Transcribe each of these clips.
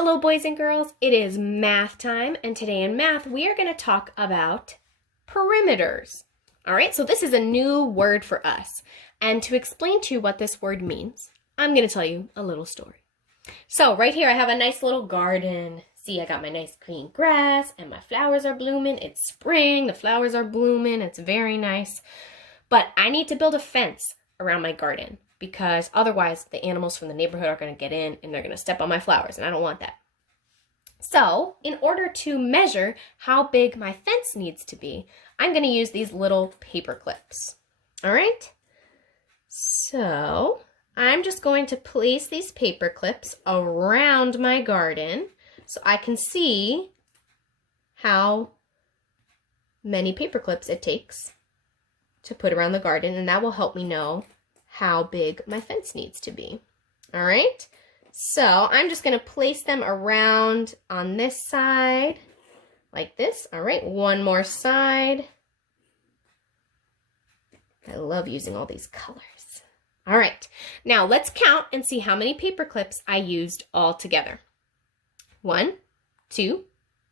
Hello, boys and girls. It is math time, and today in math, we are going to talk about perimeters. All right, so this is a new word for us. And to explain to you what this word means, I'm going to tell you a little story. So right here, I have a nice little garden. See, I got my nice green grass, and my flowers are blooming. It's spring, the flowers are blooming. It's very nice. But I need to build a fence around my garden, because otherwise the animals from the neighborhood are going to get in and they're going to step on my flowers, and I don't want that. So in order to measure how big my fence needs to be, I'm going to use these little paper clips. All right? So I'm just going to place these paper clips around my garden so I can see how many paper clips it takes to put around the garden, and that will help me know how big my fence needs to be. All right, so I'm just going to place them around on this side like this. All right, one more side. I love using all these colors. All right, now let's count and see how many paper clips I used all together. 1, 2,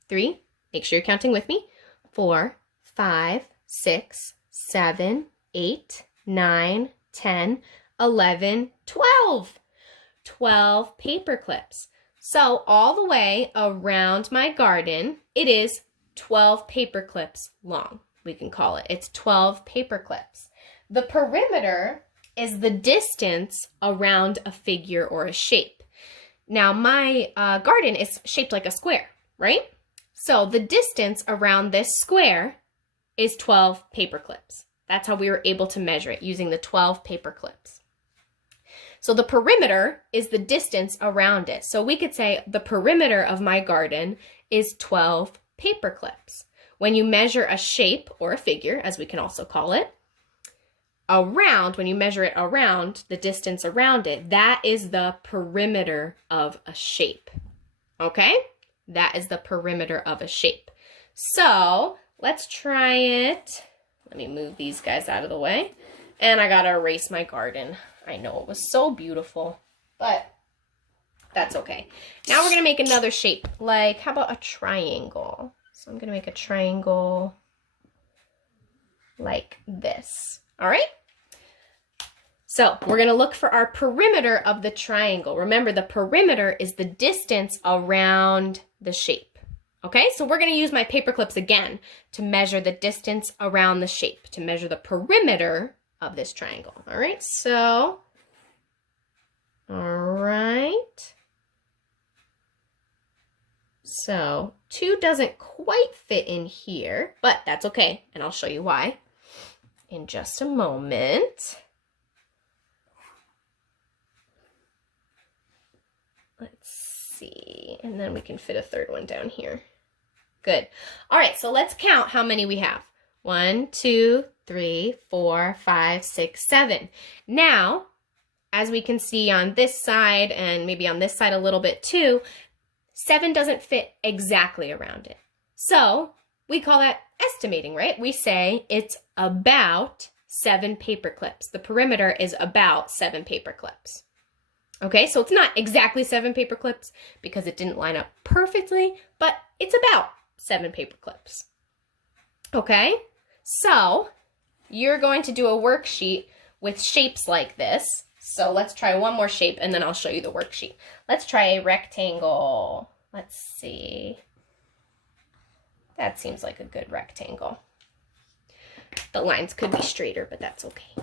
3, make sure you're counting with me, 4, 5, 6, 7, 8, 9, 10, 11, 12. 12 paper clips. So all the way around my garden, it is 12 paper clips long, we can call it. It's 12 paper clips. The perimeter is the distance around a figure or a shape. Now my garden is shaped like a square, right? So the distance around this square is 12 paper clips. That's how we were able to measure it, using the 12 paper clips. So the perimeter is the distance around it. So we could say the perimeter of my garden is 12 paper clips. When you measure a shape or a figure, as we can also call it, when you measure it around, the distance around it, that is the perimeter of a shape. Okay? That is the perimeter of a shape. So let's try it. Let me move these guys out of the way. And I gotta erase my garden. I know it was so beautiful, but that's okay. Now we're gonna make another shape. Like, how about a triangle? So I'm gonna make a triangle like this. All right? So we're gonna look for our perimeter of the triangle. Remember, the perimeter is the distance around the shape. Okay, so we're going to use my paper clips again to measure the distance around the shape, to measure the perimeter of this triangle. All right, so, all right. So 2 doesn't quite fit in here, but that's okay, and I'll show you why in just a moment. Let's see, and then we can fit a third one down here. Good. All right, so let's count how many we have. 1, 2, 3, 4, 5, 6, 7. Now, as we can see on this side, and maybe on this side a little bit too, 7 doesn't fit exactly around it. So we call that estimating, right? We say it's about 7 paper clips. The perimeter is about 7 paper clips. Okay, so it's not exactly 7 paper clips because it didn't line up perfectly, but it's about 7 paper clips. Okay, so you're going to do a worksheet with shapes like this. So let's try one more shape and then I'll show you the worksheet. Let's try a rectangle. Let's see. That seems like a good rectangle. The lines could be straighter, but that's okay.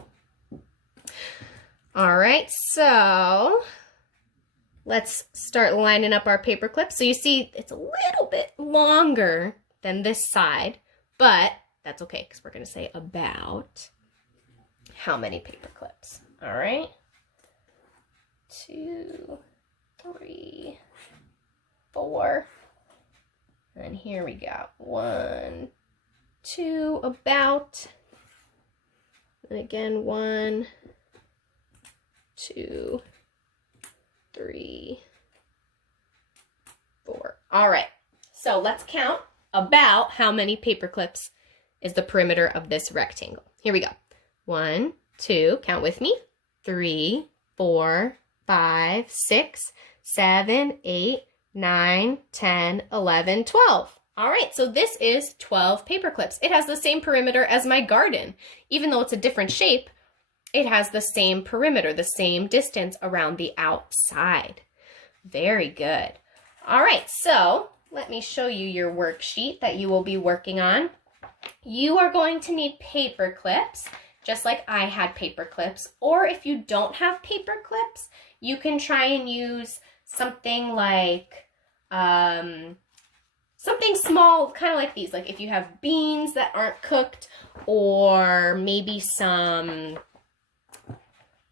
All right, so let's start lining up our paper clips. So you see it's a little bit longer than this side, but that's okay because we're going to say about how many paper clips. All right, 2, 3, 4, and here we go. 1, 2, about, and again 1, 2, 3, 4. All right, so let's count about how many paper clips is the perimeter of this rectangle. Here we go. 1, 2, count with me. 3, 4, 5, 6, 7, 8, 9, 10, 11, 12. All right, so this is 12 paper clips. It has the same perimeter as my garden. Even though it's a different shape, it has the same perimeter, the same distance around the outside. Very good. All right, so let me show you your worksheet that you will be working on. You are going to need paper clips, just like I had paper clips. Or if you don't have paper clips, you can try and use something like something small, kind of like these. Like if you have beans that aren't cooked, or maybe some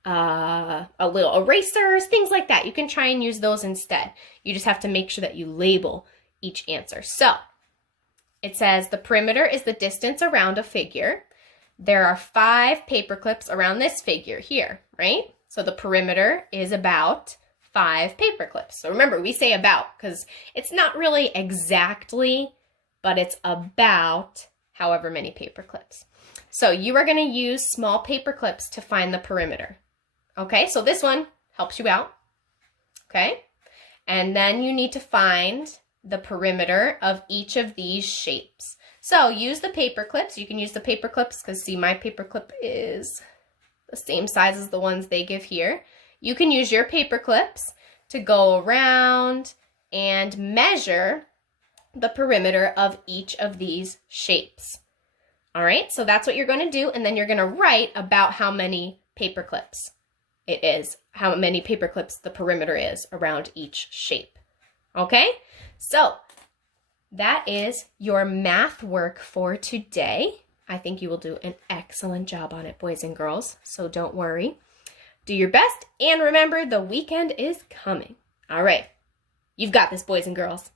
a little erasers, things like that. You can try and use those instead. You just have to make sure that you label each answer. So it says the perimeter is the distance around a figure. There are 5 paper clips around this figure here, right? So the perimeter is about 5 paper clips. So remember, we say about because it's not really exactly, but it's about however many paper clips. So you are going to use small paper clips to find the perimeter. Okay, so this one helps you out. Okay, and then you need to find the perimeter of each of these shapes. So use the paper clips. You can use the paper clips because see, my paper clip is the same size as the ones they give here. You can use your paper clips to go around and measure the perimeter of each of these shapes. All right, so that's what you're going to do, and then you're going to write about how many paper clips it is, how many paper clips the perimeter is around each shape. Okay, so that is your math work for today. I think you will do an excellent job on it, boys and girls, so don't worry. Do your best, and remember, the weekend is coming. All right, you've got this, boys and girls.